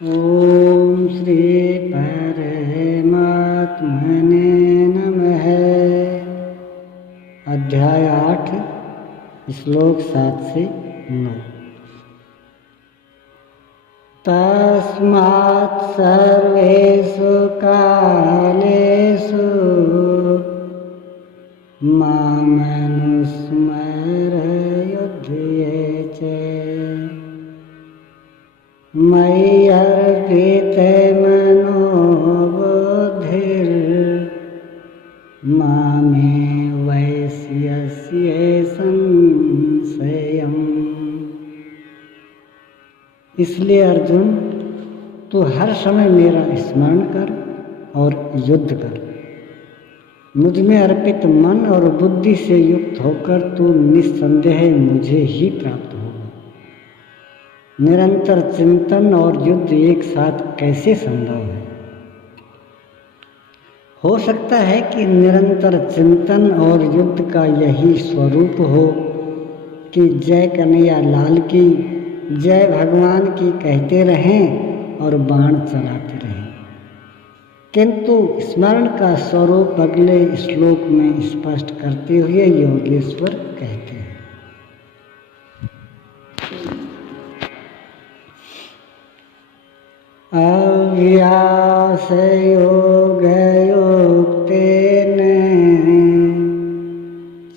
ओम श्री परमात्मने नमः। अध्याय 8 श्लोक 7 से 9। तस्मात् सर्वेषु कालेषु मामनुस्मर युध्ये च मयि अर्पितमनो बुद्धिर्मामे वैश्यस्य संशयम्। इसलिए अर्जुन, तू हर समय मेरा स्मरण कर और युद्ध कर। मुझ में अर्पित मन और बुद्धि से युक्त होकर तू निस्संदेह मुझे ही प्राप्त होगा। निरंतर चिंतन और युद्ध एक साथ कैसे संभव है? हो सकता है कि निरंतर चिंतन और युद्ध का यही स्वरूप हो कि जय कन्हैया लाल की, जय भगवान की कहते रहें और बाण चलाते रहें। किंतु स्मरण का स्वरूप अगले श्लोक में स्पष्ट करते हुए योगेश्वर कहते हैं। अव्यासयोगयुक्तेन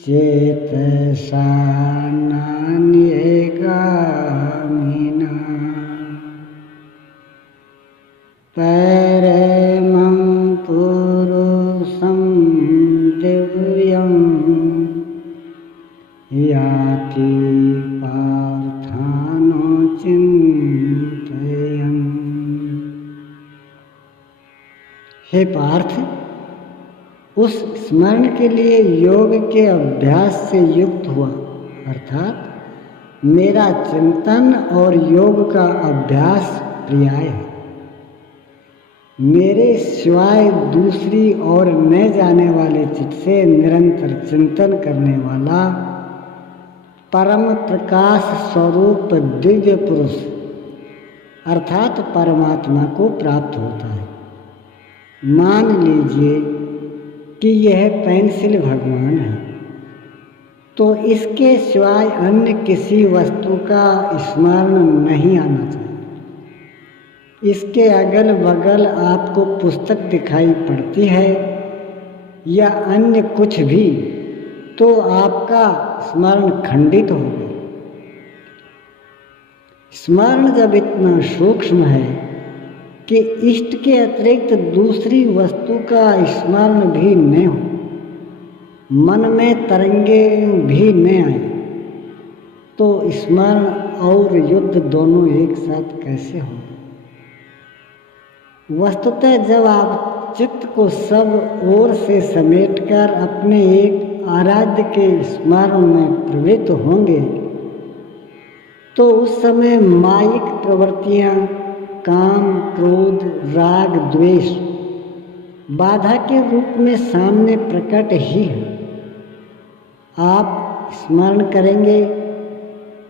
चेतसा नान्यगामिना परमं पुरुषं दिव्यं याति पार्थानो चिन्तयन्। हे पार्थ, उस स्मरण के लिए योग के अभ्यास से युक्त हुआ, अर्थात मेरा चिंतन और योग का अभ्यास पर्याय है। मेरे सिवाय दूसरी और न जाने वाले चित्त से निरंतर चिंतन करने वाला परम प्रकाश स्वरूप दिव्य पुरुष अर्थात परमात्मा को प्राप्त होता है। मान लीजिए कि यह पेंसिल भगवान है, तो इसके सिवाय अन्य किसी वस्तु का स्मरण नहीं आना चाहिए। इसके अगल बगल आपको पुस्तक दिखाई पड़ती है या अन्य कुछ भी, तो आपका स्मरण खंडित हो गया। स्मरण जब इतना सूक्ष्म है कि इष्ट के अतिरिक्त दूसरी वस्तु का स्मरण भी न हो, मन में तरंगे भी न आए, तो स्मरण और युद्ध दोनों एक साथ कैसे होंगे? वस्तुतः जब आप चित्त को सब ओर से समेटकर अपने एक आराध्य के स्मरण में प्रवृत्त होंगे, तो उस समय मायिक प्रवृत्तियां काम, क्रोध, राग, द्वेष बाधा के रूप में सामने प्रकट ही है। आप स्मरण करेंगे,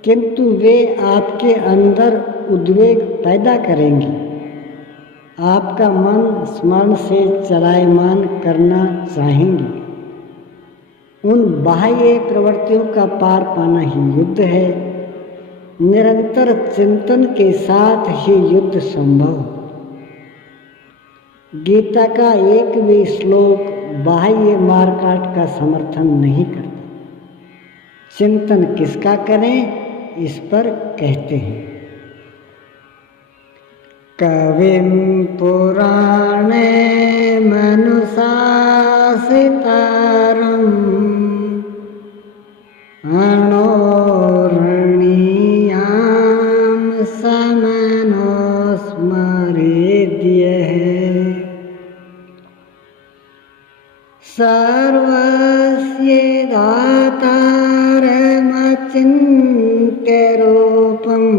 किंतु वे आपके अंदर उद्वेग पैदा करेंगी। आपका मन स्मरण से चलायमान करना चाहेंगी। उन बाह्य प्रवृत्तियों का पार पाना ही युद्ध है। निरंतर चिंतन के साथ ही युद्ध संभव। गीता का एक भी श्लोक बाह्य मारकाट का समर्थन नहीं करता। चिंतन किसका करें, इस पर कहते हैं। कविं पुराणे मनुशासितारम् अणोरणीयां समनुस्मरेद्यः सर्वस्य दातारमचिन्त्यरूपम्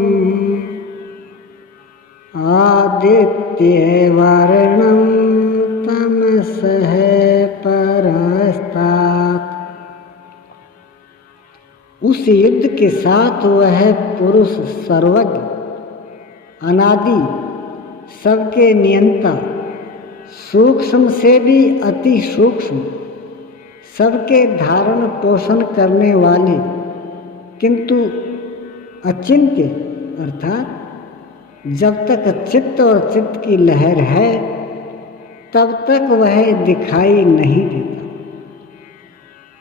आदित्यवर्णं तमसः परस्तात्। उस युद्ध के साथ वह पुरुष सर्वज्ञ, अनादि सबके नियंता, सूक्ष्म से भी अति सूक्ष्म, सबके धारण पोषण करने वाले, किंतु अचिंत्य अर्थात जब तक चित्त और चित्त की लहर है तब तक वह दिखाई नहीं देता।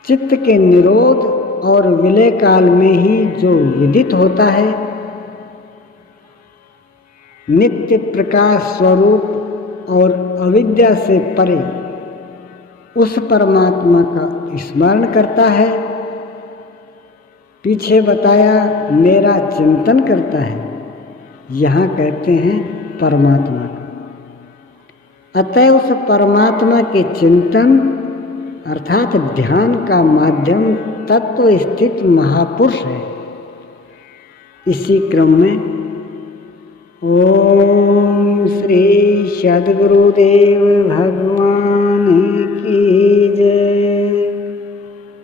चित्त के निरोध और विलय काल में ही जो विदित होता है, नित्य प्रकाश स्वरूप और अविद्या से परे उस परमात्मा का स्मरण करता है। पीछे बताया मेरा चिंतन करता है, यहाँ कहते हैं परमात्मा का। अतः उस परमात्मा के चिंतन अर्थात ध्यान का माध्यम तत्व स्थित महापुरुष है। इसी क्रम में ओम श्री सद्गुरुदेव भगवान